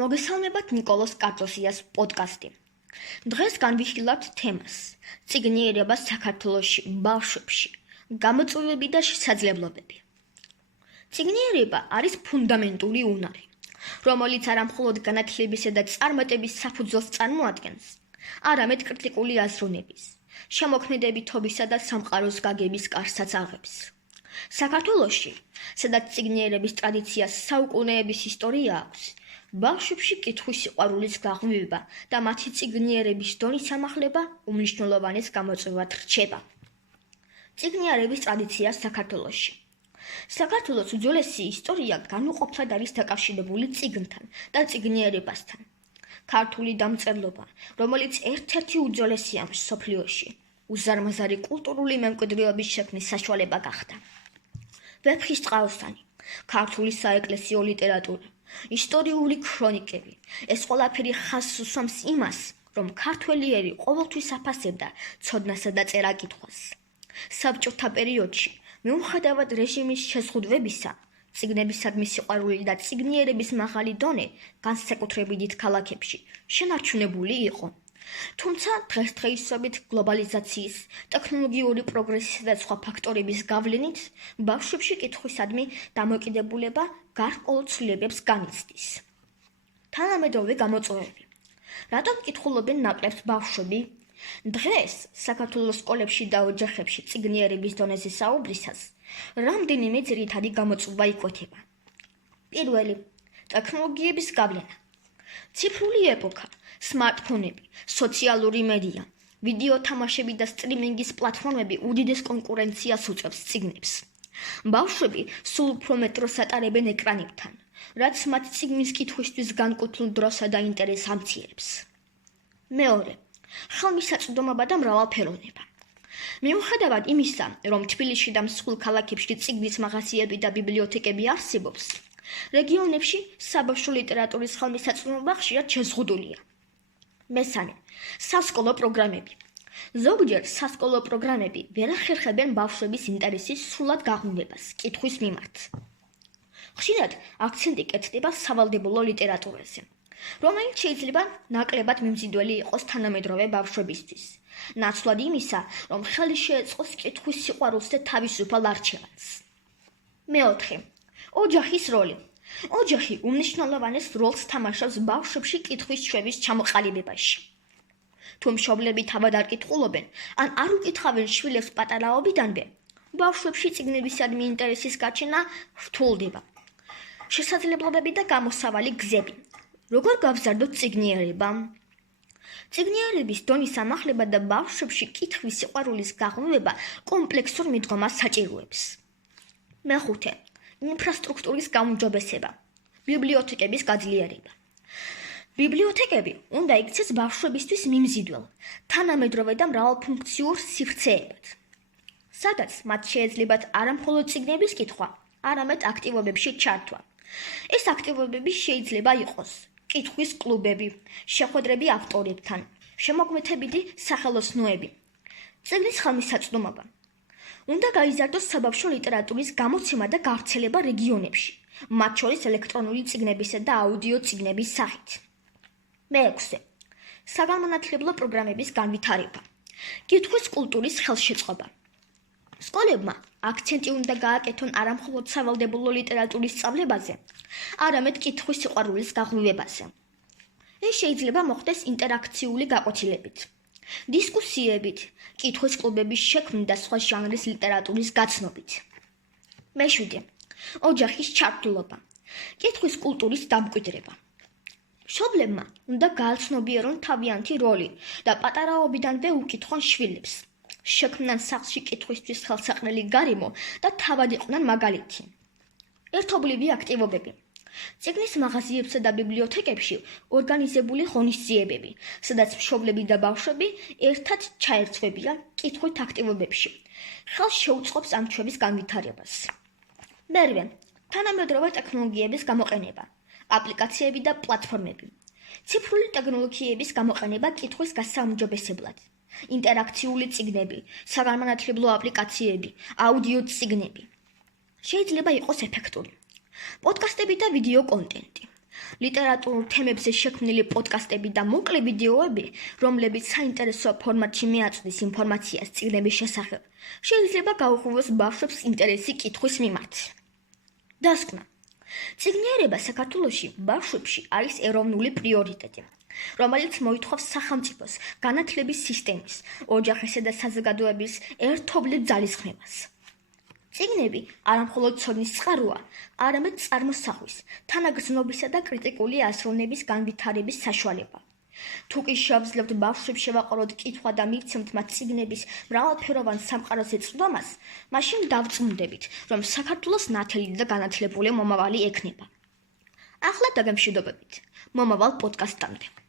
მოგესალმებათ ნიკოლოს კარტოსიას პოდკასტი. დღეს განვიხილავთ თემას: წიგნიერება საქართველოში, ბავშვებში, გამოწვევები და შესაძლებლობები. წიგნიერება არის ფუნდამენტური უნარი, რომელიც არა მხოლოდ განათლებისა და წარმატების საფუძველს წარმოადგენს, არამედ კრიტიკული აზროვნების, შემოქმედებითობისა და სამყაროს გაგების კარსაც აღებს. საქართველოში, სადაც წიგნიერების ტრადიციას საუკუნეების ისტორია აქვს, ბავშვებში კითხვის სიყვარულის გაღვივება და მათი წიგნიერების დონის ამაღლება უმნიშვნელოვანეს გამოწვევად რჩება. წიგნიერების ტრადიცია საქართველოში. საქართველოს უძველესი ისტორია განუყოფლად არის დაკავშირებული წიგნთან და წიგნიერებასთან. ქართული დამწერლობა, რომელიც ერთ-ერთი უძველესია მსოფლიოში, უზარმაზარი კულტურული მემკვიდრეობის შექმნის საშუალება გახდა. ვეფხისტყაოსანი, ქართული საეკლესიო ლიტერატურა, ისტორიული ქრონიკები, ეს ყველაფერი ხაზს უსვამს იმას, რომ ქართველი ერი ყოველთვის აფასებდა ცოდნასა და წერა-კითხვას. საბჭოთა პერიოდში, მიუხედავად რეჟიმის შეზღუდვებისა, წიგნებისადმი სიყვარული და წიგნიერების მაღალი დონე განსაკუთრებით დიდ ქალაქებში შენარჩუნებული იყო. თუმცა დღესდღეობით გლობალიზაციის, ტექნოლოგიური პროგრესისა და სხვა ფაქტორების გავლენით, ბავშვებში კითხვისადმი დამოკიდებულება გარკვეულ ცვლილებებს განიცდის. თანამედროვე გამოწვევები. რატომ კითხულობენ ნაკლებს ბავშვები? დღეს საქართველოს სკოლებში და ოჯახებში წიგნიერების დონეზე საუბრისას რამდენიმე ძირითადი გამოწვევა იკვეთება. პირველი, ტექნოლოგიების გავლენა. ციფრული ეპოქა, სმარტფონები, სოციალური მედია, ვიდეო თამაშები და სტრიმინგის პლატფორმები უდიდეს კონკურენციას უწევს წიგნებს. ბავშვები სულ უფრო მეტ დროს ატარებენ ეკრანებთან, რაც მათ წიგნის კითხვისთვის განკუთვნილ დროსა და ინტერესს ამცირებს. მეორე, ხელმისაწვდომობა და მრავალფეროვნება. მიუხედავად იმისა, რომ თბილისში და მსხვილ ქალაქებში წიგნის მაღაზიები და ბიბლიოთეკები არსებობს, რეგიონებში საბავშვო ლიტერატურის ხელმისაწვდომობა ხშირად შეზღუდულია. მესამე, სასკოლო პროგრამები. ზოგჯერ სასკოლო პროგრამები ვერ ახერხებენ ბავშვების ინტერესის სრულად გაღვივებას კითხვის მიმართ. ხშირად აქცენტი კეთდება სავალდებულო ლიტერატურაზე, რომელიც შეიძლება ნაკლებად მიმზიდველი იყოს თანამედროვე ბავშვებისთვის, ნაცვლად იმისა, რომ ხელი შეეწყოს კითხვის სიყვარულს და თავისუფალ არჩევანს. მეოთხე, ოჯახის როლი. ოჯახი უმნიშვნელოვანეს როლს თამაშობს ბავშვებში კითხვის ჩვევის ჩამოყალიბებაში. თუ მშობლები თავად არ კითხულობენ, ან არ უკითხავენ შვილებს პატარაობიდანვე, ბავშვებში წიგნებისადმი ინტერესის გაჩენა რთულდება. შესაძლებლობები და გამოსავალი გზები. როგორ გავზარდოთ წიგნიერება? წიგნიერების დონის ამაღლება და ბავშვებში კითხვის სიყვარულის გაღვივება კომპლექსურ მიდგომას საჭიროებს. მეხუთე, ინფრასტრუქტურის გაუმჯობესება, ბიბლიოთეკების გაძლიერება. ბიბლიოთეკები უნდა იქცეს ბავშვებისთვის მიმზიდველ, თანამედროვე და მრავალფუნქციურ სივრცეებად, სადაც მათ შეეძლებათ არა მხოლოდ წიგნების კითხვა, არამედ აქტივობებში ჩართვა. ეს აქტივობები შეიძლება იყოს კითხვის კლუბები, შეხვედრები ავტორებთან, შემოქმედებითი სახელოსნოები, წიგნის ხელმისაწვდომობა. უნდა გაიზარდოს საბავშვო ლიტერატურის გამოცემა და გავრცელება რეგიონებში, მათ შორის ელექტრონული წიგნებისა და აუდიო წიგნების სახით. მეექვსე, საგანმანათლებლო პროგრამების განვითარება, კითხვის კულტურის ხელშეწყობა. სკოლებმა აქცენტი უნდა გააკეთონ არა მხოლოდ სავალდებულო ლიტერატურის სწავლებაზე, არამედ კითხვის სიყვარულის გაღვივებაზე. ეს შეიძლება მოხდეს ინტერაქციული გაკვეთილებით, დისკუსიებით, კითხვის კლუბების შექმნით და სხვა ჟანრის ლიტერატურის გაცნობით. მეშვიდე, ოჯახის ჩართულობა, კითხვის კულტურის დამკვიდრება. მშობლებმა უნდა გააცნობიერონ თავიანთი როლი და პატარაობიდანვე უკითხონ შვილებს, შექმნან სახლში კითხვისთვის ხელსაყრელი გარემო და თავად იყვნენ მაგალითი. ერთობლივი აქტივობები. წიგნის მაღაზიებსა და ბიბლიოთეკებში ორგანიზებული ღონისძიებები, სადაც მშობლები და ბავშვები ერთად ჩაერთვებიან კითხვით აქტივობებში, ხელს შეუწყობს ამ ჩვევის განვითარებას. მერვე, თანამედროვე ტექნოლოგიების გამოყენება, აპლიკაციები და პლატფორმები. ციფრული ტექნოლოგიების გამოყენება კითხვის გასაუმჯობესებლად. ინტერაქციული წიგნები, საგანმანათლებლო აპლიკაციები, აუდიო წიგნები. შეიძლება იყოს ეფექტური. პოდკასტები და ვიდეო კონტენტი, ლიტერატურულ თემებზე შექმნილი პოდკასტები და მოკლე ვიდეოები, რომლებიც საინტერესო ფორმატში მიაწვდის ინფორმაციას წიგნების შესახებ, შეიძლება გაუხმოვოს ბავშვებს ინტერესი კითხვის მიმართ. დასკვნა. წიგნიერება საქართველოში ბავშვებში არის ეროვნული პრიორიტეტი, რომელიც მოითხოვს სახელმწიფოს განათლების სისტემის, ოჯახისა და საზოგადოების ერთობლივ ძალისხმევას. წიგნები არამხოლოდ ცოდნის წყაროა, არამედ წარმოსახვის, თანაგრძნობისა და კრიტიკული აზროვნების განვითარების საშუალება. თუ კი შევძლებთ ბავშვებს შევაყაროთ კითხვა და მივცემთ მათ წიგნების მრავალფეროვან სამყაროზე წვდომას, მაშინ დავწმუნდებით, რომ საქართველოს ნათელი და განათლებული მომავალი ექნება. ახლა დაგემშვიდობებით მომავალ პოდკასტამდე.